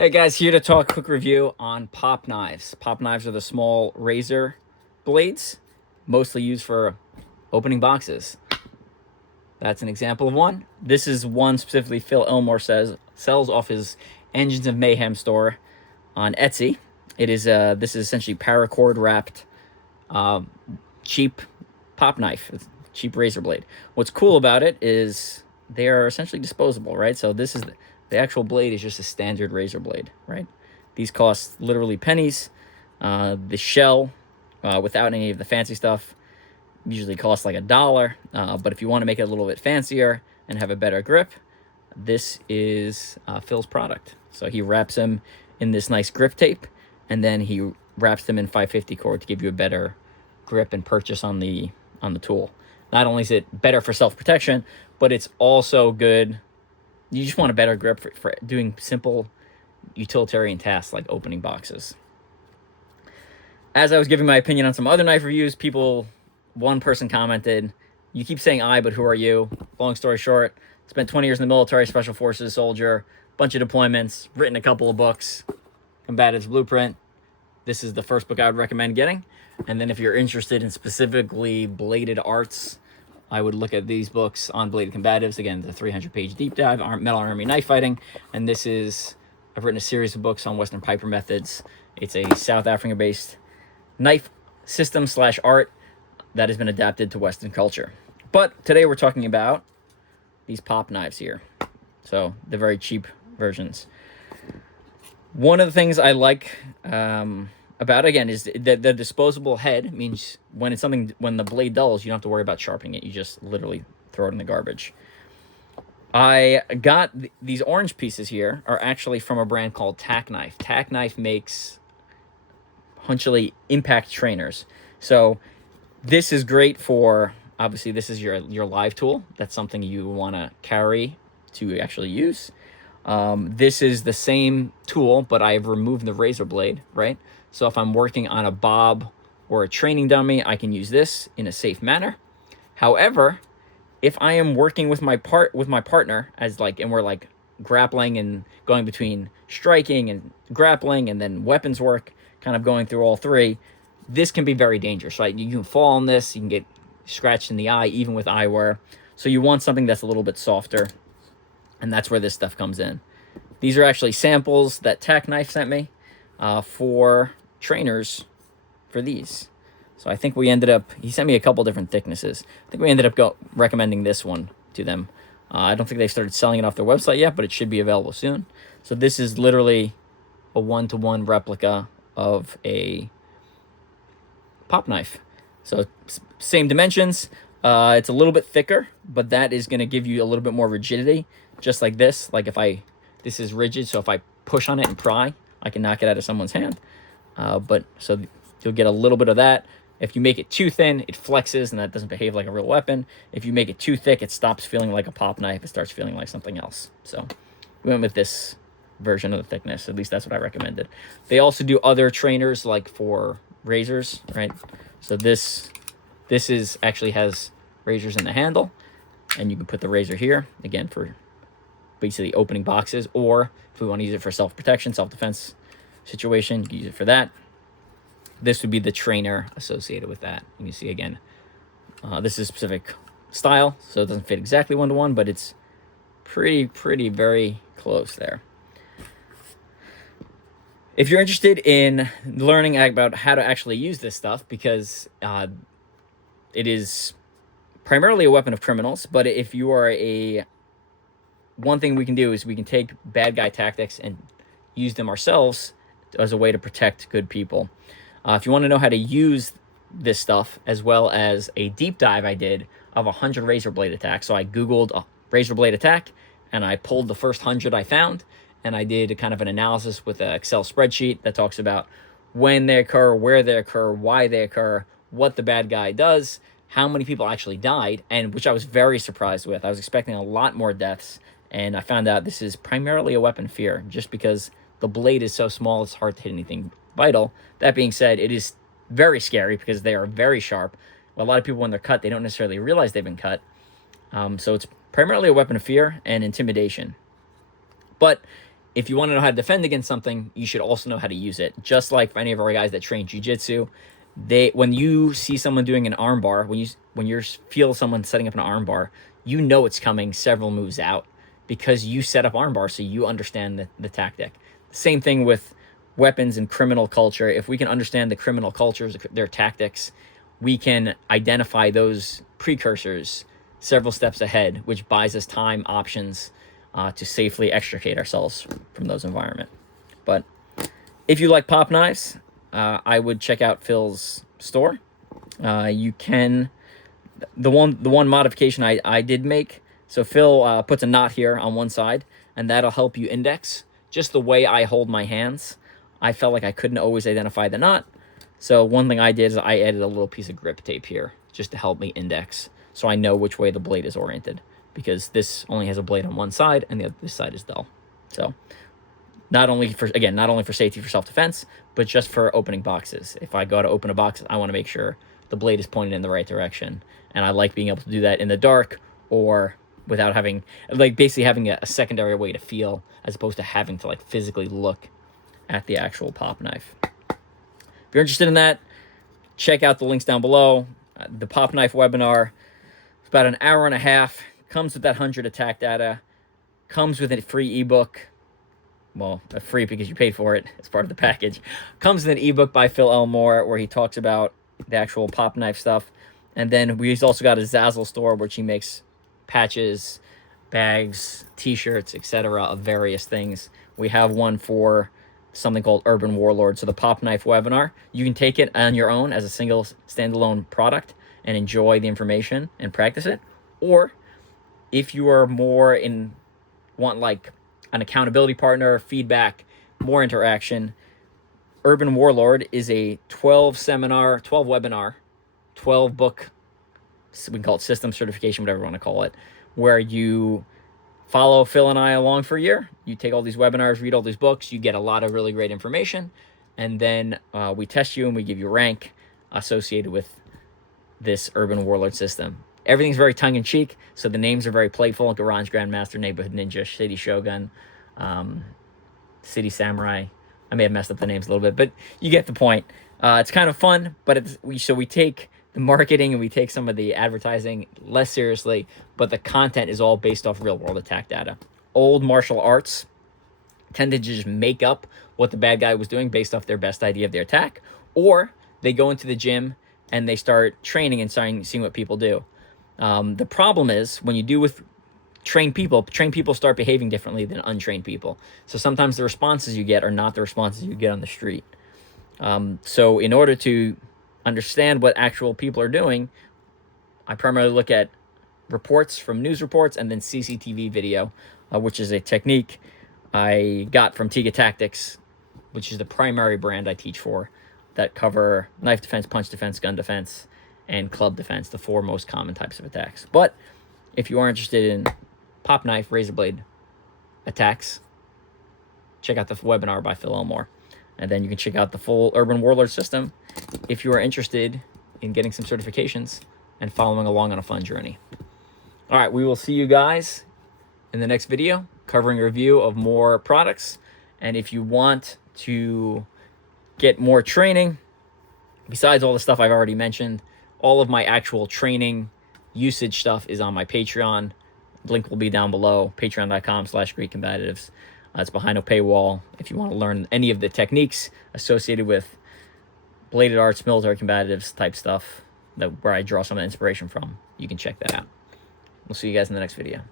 Hey guys, here to talk quick review on pop knives. Pop knives are the small razor blades, mostly used for opening boxes. That's an example of one. This is one specifically Phil Elmore sells off his Engines of Mayhem store on Etsy. This is essentially paracord wrapped uh, cheap pop knife, it's cheap razor blade. What's cool about it is they are essentially disposable, right? So the actual blade is just a standard razor blade, right? These cost literally pennies. The shell, without any of the fancy stuff, usually costs like $1. But if you want to make it a little bit fancier and have a better grip, this is Phil's product. So he wraps them in this nice grip tape, and then he wraps them in 550 cord to give you a better grip and purchase on the tool. Not only is it better for self-protection, but it's also good. You just want a better grip for doing simple utilitarian tasks like opening boxes. As I was giving my opinion on some other knife reviews, one person commented, "You keep saying I, but who are you?" Long story short, spent 20 years in the military, special forces soldier, bunch of deployments, written a couple of books, Combative's Blueprint. This is the first book I would recommend getting. And then if you're interested in specifically bladed arts, I would look at these books on Bladed Combatives. Again, the 300-page deep dive, Metal Army Knife Fighting. And I've written a series of books on Western Piper methods. It's a South African-based knife system / art that has been adapted to Western culture. But today we're talking about these pop knives here. So the very cheap versions. One of the things I like about it, again, is that the disposable head means when the blade dulls, you don't have to worry about sharpening it. You just literally throw it in the garbage. I got these orange pieces here are actually from a brand called Tac Knife. Tac Knife makes hunchily impact trainers. So this is great for, obviously this is your live tool. That's something you want to carry to actually use. This is the same tool, but I've removed the razor blade, right? So if I'm working on a bob or a training dummy, I can use this in a safe manner. However, if I am working with my partner and we're like grappling and going between striking and grappling and then weapons work, kind of going through all three, this can be very dangerous, right? You can fall on this, you can get scratched in the eye, even with eyewear. So you want something that's a little bit softer, and that's where this stuff comes in. These are actually samples that Tac Knife sent me for trainers for these. So I think he sent me a couple different thicknesses. I think we ended up recommending this one to them. I don't think they've started selling it off their website yet, but it should be available soon. So this is literally a one-to-one replica of a pop knife. So same dimensions. It's a little bit thicker, but that is going to give you a little bit more rigidity, just like this. Like this is rigid, so if I push on it and pry, I can knock it out of someone's hand. So you'll get a little bit of that. If you make it too thin, it flexes, and that doesn't behave like a real weapon. If you make it too thick, it stops feeling like a pop knife. It starts feeling like something else. So we went with this version of the thickness. At least that's what I recommended. They also do other trainers, like for razors, right? So this actually has razors in the handle, and you can put the razor here, again, for basically opening boxes, or if we want to use it for self-protection, self-defense situation, you can use it for that. This would be the trainer associated with that. You can see, again, this is specific style, so it doesn't fit exactly one-to-one, but it's pretty very close there. If you're interested in learning about how to actually use this stuff, because it is primarily a weapon of criminals, but if you are one thing we can do is we can take bad guy tactics and use them ourselves as a way to protect good people. If you want to know how to use this stuff, as well as a deep dive I did of 100 razor blade attacks. So I Googled a razor blade attack, and I pulled the first 100 I found, and I did kind of an analysis with an Excel spreadsheet that talks about when they occur, where they occur, why they occur, what the bad guy does, how many people actually died, and which I was very surprised with. I was expecting a lot more deaths, and I found out this is primarily a weapon fear, just because the blade is so small, it's hard to hit anything vital. That being said, it is very scary because they are very sharp. A lot of people, when they're cut, they don't necessarily realize they've been cut. So it's primarily a weapon of fear and intimidation. But if you want to know how to defend against something, you should also know how to use it. Just like for any of our guys that train jiu-jitsu, when you see someone doing an armbar, when you feel someone setting up an armbar, you know it's coming several moves out because you set up armbar, so you understand the tactic. Same thing with weapons and criminal culture. If we can understand the criminal cultures, their tactics, we can identify those precursors several steps ahead, which buys us time, options, to safely extricate ourselves from those environments. But if you like pop knives, I would check out Phil's store. You can, the one modification I did make, so Phil puts a knot here on one side, and that'll help you index. Just the way I hold my hands, I felt like I couldn't always identify the knot. So one thing I did is I added a little piece of grip tape here just to help me index, so I know which way the blade is oriented, because this only has a blade on one side and this side is dull. So not only for safety, for self-defense, but just for opening boxes. If I go to open a box, I want to make sure the blade is pointed in the right direction. And I like being able to do that in the dark or without having, like, basically having a secondary way to feel, as opposed to having to, like, physically look at the actual pop knife. If you're interested in that, check out the links down below. The pop knife webinar, it's about an hour and a half. Comes with that 100 attack data. Comes with a free ebook. Well, free because you paid for it as part of the package. Comes with an ebook by Phil Elmore where he talks about the actual pop knife stuff. And then we've also got a Zazzle store, which he makes patches, bags, t-shirts, etc. of various things. We have one for something called Urban Warlord. So the pop knife webinar, you can take it on your own as a single standalone product and enjoy the information and practice it. Or if you are more want like an accountability partner, feedback, more interaction, Urban Warlord is a 12 webinar, 12 book, we can call it system certification, whatever you want to call it, where you follow Phil and I along for a year. You take all these webinars, read all these books, you get a lot of really great information, and then we test you and we give you rank associated with this Urban Warlord system. Everything's very tongue-in-cheek, so the names are very playful. Garage Grandmaster, Neighborhood Ninja, City Shogun, City Samurai. I may have messed up the names a little bit, but you get the point. It's kind of fun, but we take the marketing and we take some of the advertising less seriously, but the content is all based off real-world attack data. Old martial arts tend to just make up what the bad guy was doing based off their best idea of their attack, or they go into the gym and they start training and seeing what people do. The problem is when you do with trained people start behaving differently than untrained people. So sometimes the responses you get are not the responses you get on the street. So in order to understand what actual people are doing, I primarily look at reports from news reports and then CCTV video, which is a technique I got from Tiga Tactics, which is the primary brand I teach for, that cover knife defense, punch defense, gun defense, and club defense, the 4 most common types of attacks. But if you are interested in pop knife, razor blade attacks, check out the webinar by Phil Elmore. And then you can check out the full Urban Warlord system if you are interested in getting some certifications and following along on a fun journey. All right, we will see you guys in the next video covering a review of more products. And if you want to get more training, besides all the stuff I've already mentioned, all of my actual training usage stuff is on my Patreon. Link will be down below, patreon.com/GreekCombatives. It's behind a paywall. If you want to learn any of the techniques associated with bladed arts, military combatives type stuff, where I draw some of the inspiration from, you can check that out. We'll see you guys in the next video.